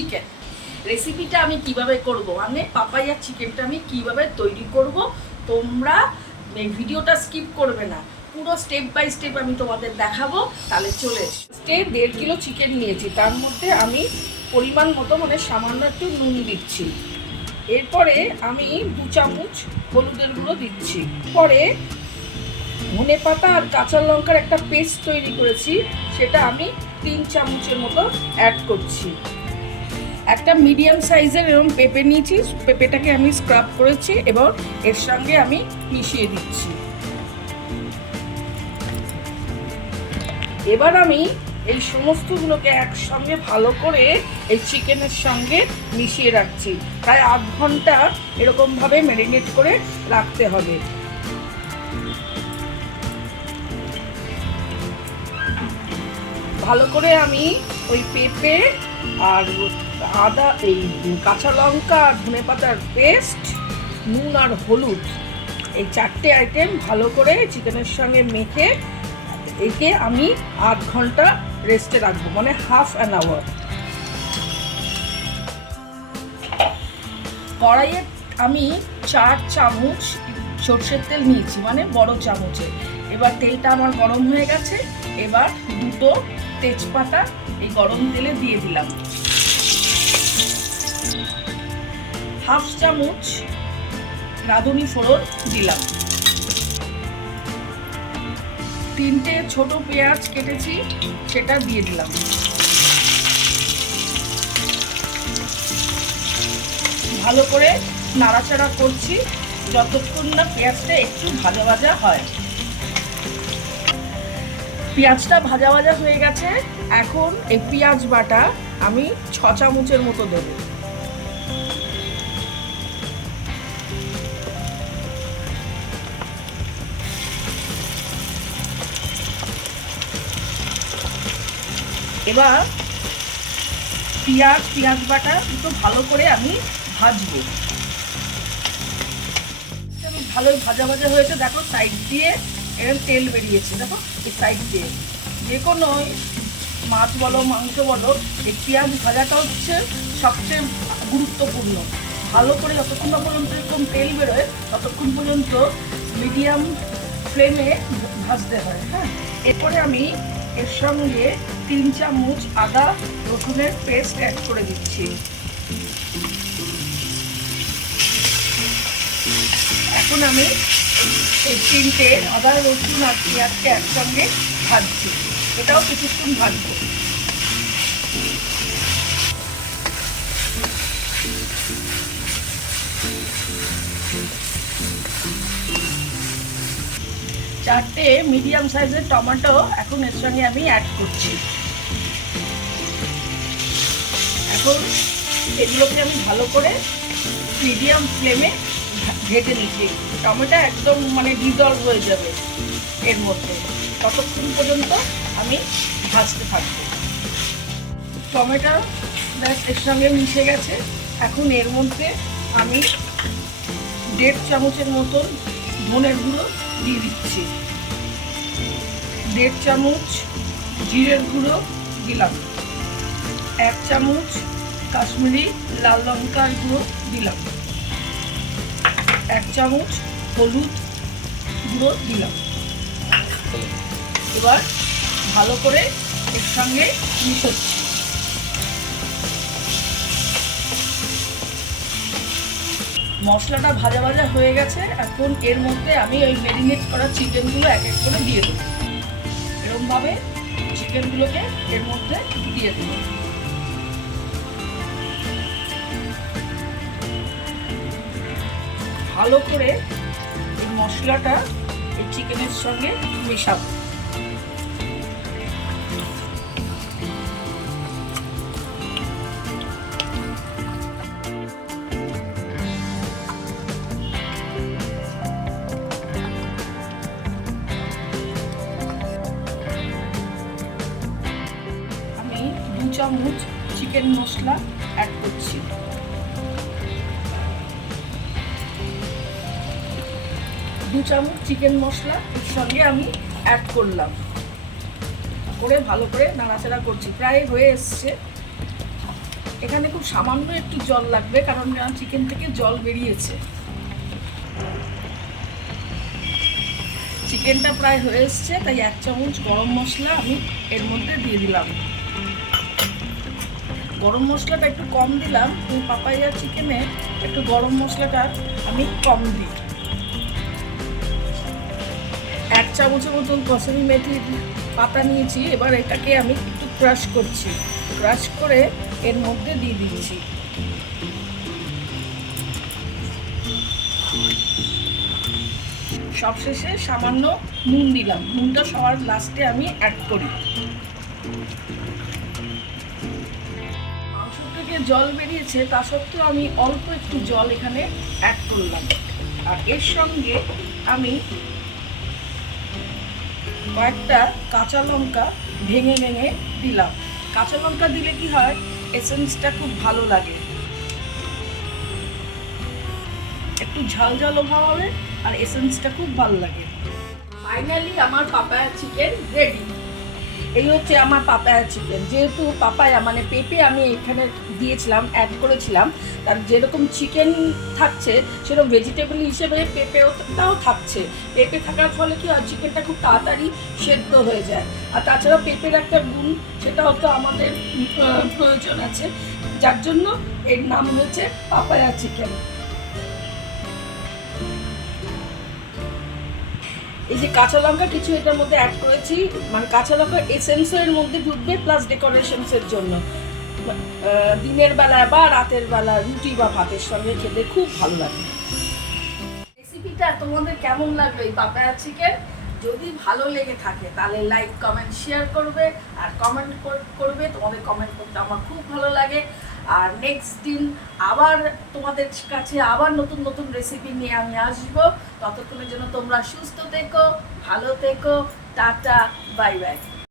Chicken. রেসিপিটা আমি কিভাবে করব, মানে পাপাইয়া চিকেনটা আমি কিভাবে তৈরি করব, তোমরা এই ভিডিওটা স্কিপ করবে না, পুরো স্টেপ বাই স্টেপ আমি তোমাদের দেখাবো। তাহলে চলে এসো। 1.5 কিলো চিকেন নিয়েছি, তার মধ্যে আমি পরিমাণ মতো মানে সামান্য একটু নুন দিচ্ছি। এরপরে আমি 2 চামচ হলুদের গুঁড়ো দিচ্ছি। পরে ধনে পাতা আর কাঁচা লঙ্কার একটা পেস্ট তৈরি করেছি, সেটা আমি 3 চামচের মতো অ্যাড করছি। একটা মিডিয়াম সাইজের এরকম পেঁপে নিয়েছি, পেঁপেটাকে আমি স্ক্রাব করেছি এবং এর সঙ্গে আমি মিশিয়ে দিচ্ছি। এবার আমি এই সমস্তগুলোকে একসঙ্গে ভালো করে এই চিকেনের সঙ্গে মিশিয়ে রাখছি। প্রায় 8 ঘন্টা এরকমভাবে ম্যারিনেট করে রাখতে হবে। ভালো করে আমি ওই পেঁপে আর আদা, এই কাঁচা লঙ্কা, ধনে পাতার পেস্ট, নুন আর হলুদ, এই 4টে আইটেম ভালো করে চিকেনের সঙ্গে মেখে একে আমি 8 ঘন্টা রেস্টে রাখবো, মানে হাফ অ্যান আওয়ার। কড়াইয়ে আমি 4 চামচ সর্ষের তেল নিয়েছি, মানে বড় চামচে। এবার তেলটা আমার গরম হয়ে গেছে, এবার 2টো তেজপাতা এই গরম তেলে দিয়ে দিলাম। হাফ চামচ রাঁধুনি ফোড়ন দিলাম। 3টে ছোট পেঁয়াজ কেটেছি, সেটা দিয়ে দিলাম। ভালো করে নাড়াচাড়া করছি যতক্ষণ না পেঁয়াজটা একটু ভাজা ভাজা হয়। পেঁয়াজটা ভাজা ভাজা হয়ে গেছে, এখন এই পেঁয়াজ বাটা আমি 6 চামচের মতো দেব। এবার পেঁয়াজ বাটা একটু ভালো করে আমি ভাজবো। ভালোই ভাজা ভাজা হয়েছে, দেখো সাইড দিয়ে এরকম তেল বেরিয়েছে, দেখো এই সাইড দিয়ে। যে কোনো মাছ বলো মাংস বলো, এই পেঁয়াজ ভাজাটা হচ্ছে সবচেয়ে গুরুত্বপূর্ণ। ভালো করে যতক্ষণ না পর্যন্ত এরকম তেল বেরোয় ততক্ষণ পর্যন্ত মিডিয়াম ফ্লেমে ভাজতে হয়। হ্যাঁ, এরপরে আমি এর সঙ্গে 3 চামচ আদা রসুনের পেস্ট অ্যাড করে দিচ্ছি। এখন আমি এই 3টে আদা রসুন আর পেঁয়াজকে একসঙ্গে ভাজছি, এটাও কিছুক্ষণ ভাজবো। চারটে মিডিয়াম সাইজের টমেটো এখন এর সঙ্গে আমি অ্যাড করছি। এখন এগুলোকে আমি ভালো করে মিডিয়াম ফ্লেমে ভেজে নিচ্ছি। টমেটো একদম মানে ডিজলভ হয়ে যাবে এর মধ্যে, ততক্ষণ পর্যন্ত আমি ভাজতে থাকবো। টমেটো ব্যাস এর সঙ্গে মিশে গেছে, এখন এর মধ্যে আমি 1.5 চামচের মতন ধনের গুঁড়ো দিয়ে দিচ্ছি। 1.5 চামচ জিরের গুঁড়ো দিলাম। 1 চামচ কাশ্মীরি লাল লঙ্কার গুঁড়ো দিলাম। 1 চামচ হলুদ গুঁড়ো দিলাম। এবার ভালো করে এর সঙ্গে মিশাচ্ছি। মশলাটা ভাজা ভাজা হয়ে গেছে, এখন এর মধ্যে আমি ওই ম্যারিনেট করা চিকেনগুলো এক এক করে দিয়ে দেবো। এরকমভাবে চিকেনগুলোকে এর মধ্যে দিয়ে দেবো। ভালো করে এই মশলাটা এই চিকেনের সঙ্গে মেশাবো। আমি 2 চামচ চিকেন মশলা অ্যাড করছি। 2 চামচ চিকেন মশলা এর সঙ্গে আমি অ্যাড করলাম, করে ভালো করে নাড়াচাড়া করছি। প্রায় হয়ে এসছে। এখানে খুব সামান্য একটু জল লাগবে, কারণ চিকেন থেকে জল বেরিয়েছে। চিকেনটা প্রায় হয়ে এসছে, তাই 1 চামচ গরম মশলা আমি এর মধ্যে দিয়ে দিলাম। গরম মশলাটা একটু কম দিলাম, পাপাইয়া চিকেনে একটু গরম মশলাটা আমি কম দিই। 1 চামচের মতন কসুরি মেথির পাতা নিয়েছি। এবার এটাকে আমি একটু ক্রাশ করছি, ক্রাশ করে এর মধ্যে দিয়ে দিচ্ছি। সবশেষে সামান্য নুন দিলাম, নুনটা সবার লাস্টে আমি অ্যাড করি। মাংস থেকে জল বেরিয়েছে, তা সত্ত্বেও আমি অল্প একটু জল এখানে অ্যাড করলাম। আর এর সঙ্গে আমি কয়েকটা কাঁচা লঙ্কা ভেঙে ভেঙে দিলাম। কাঁচা লঙ্কা দিলে কি হয়, এসেন্সটা খুব ভালো লাগে, একটু ঝাল ঝাল ভাব হবে আর এসেন্সটা খুব ভালো লাগে। ফাইনালি আমার পাপায়া চিকেন রেডি। এই হচ্ছে আমার পাপায়া চিকেন। যেহেতু পাপায়া মানে পেঁপে আমি এখানে দিয়েছিলাম, অ্যাড করেছিলাম, তার যেরকম চিকেন থাকছে সেরকম ভেজিটেবল হিসেবে পেঁপেটাও থাকছে। পেঁপে থাকার ফলে কি হয়, চিকেনটা খুব তাড়াতাড়ি সেদ্ধ হয়ে যায়। আর তাছাড়া পেঁপের একটা গুণ, সেটা হয়তো আমাদের প্রয়োজন আছে, যার জন্য এর নাম হয়েছে পাপায়া চিকেন। এই যে কাঁচা লঙ্কা কিছু এটার মধ্যে অ্যাড করেছি, মানে কাঁচা লঙ্কা এসেন্সও এর মধ্যে ঢুকবে, প্লাস ডেকোরেশনসের জন্য। দিনের বেলায় বা রাতের বেলা রুটি বা ভাতের সঙ্গে খেতে খুব ভালো লাগে। রেসিপিটা তোমাদের কেমন লাগলো এই পাপায়া চিকেন? যদি ভালো লেগে থাকে তাহলে লাইক কমেন্ট শেয়ার করবে, আর কমেন্ট করবে। তোমাদের কমেন্ট করতে আমার খুব ভালো লাগে। আর নেক্সট দিন আবার তোমাদের কাছে আবার নতুন নতুন রেসিপি নিয়ে আমি আসবো। ততক্ষণের জন্য তোমরা সুস্থ থেকো, ভালো থেকো, টাটা, বাই বাই।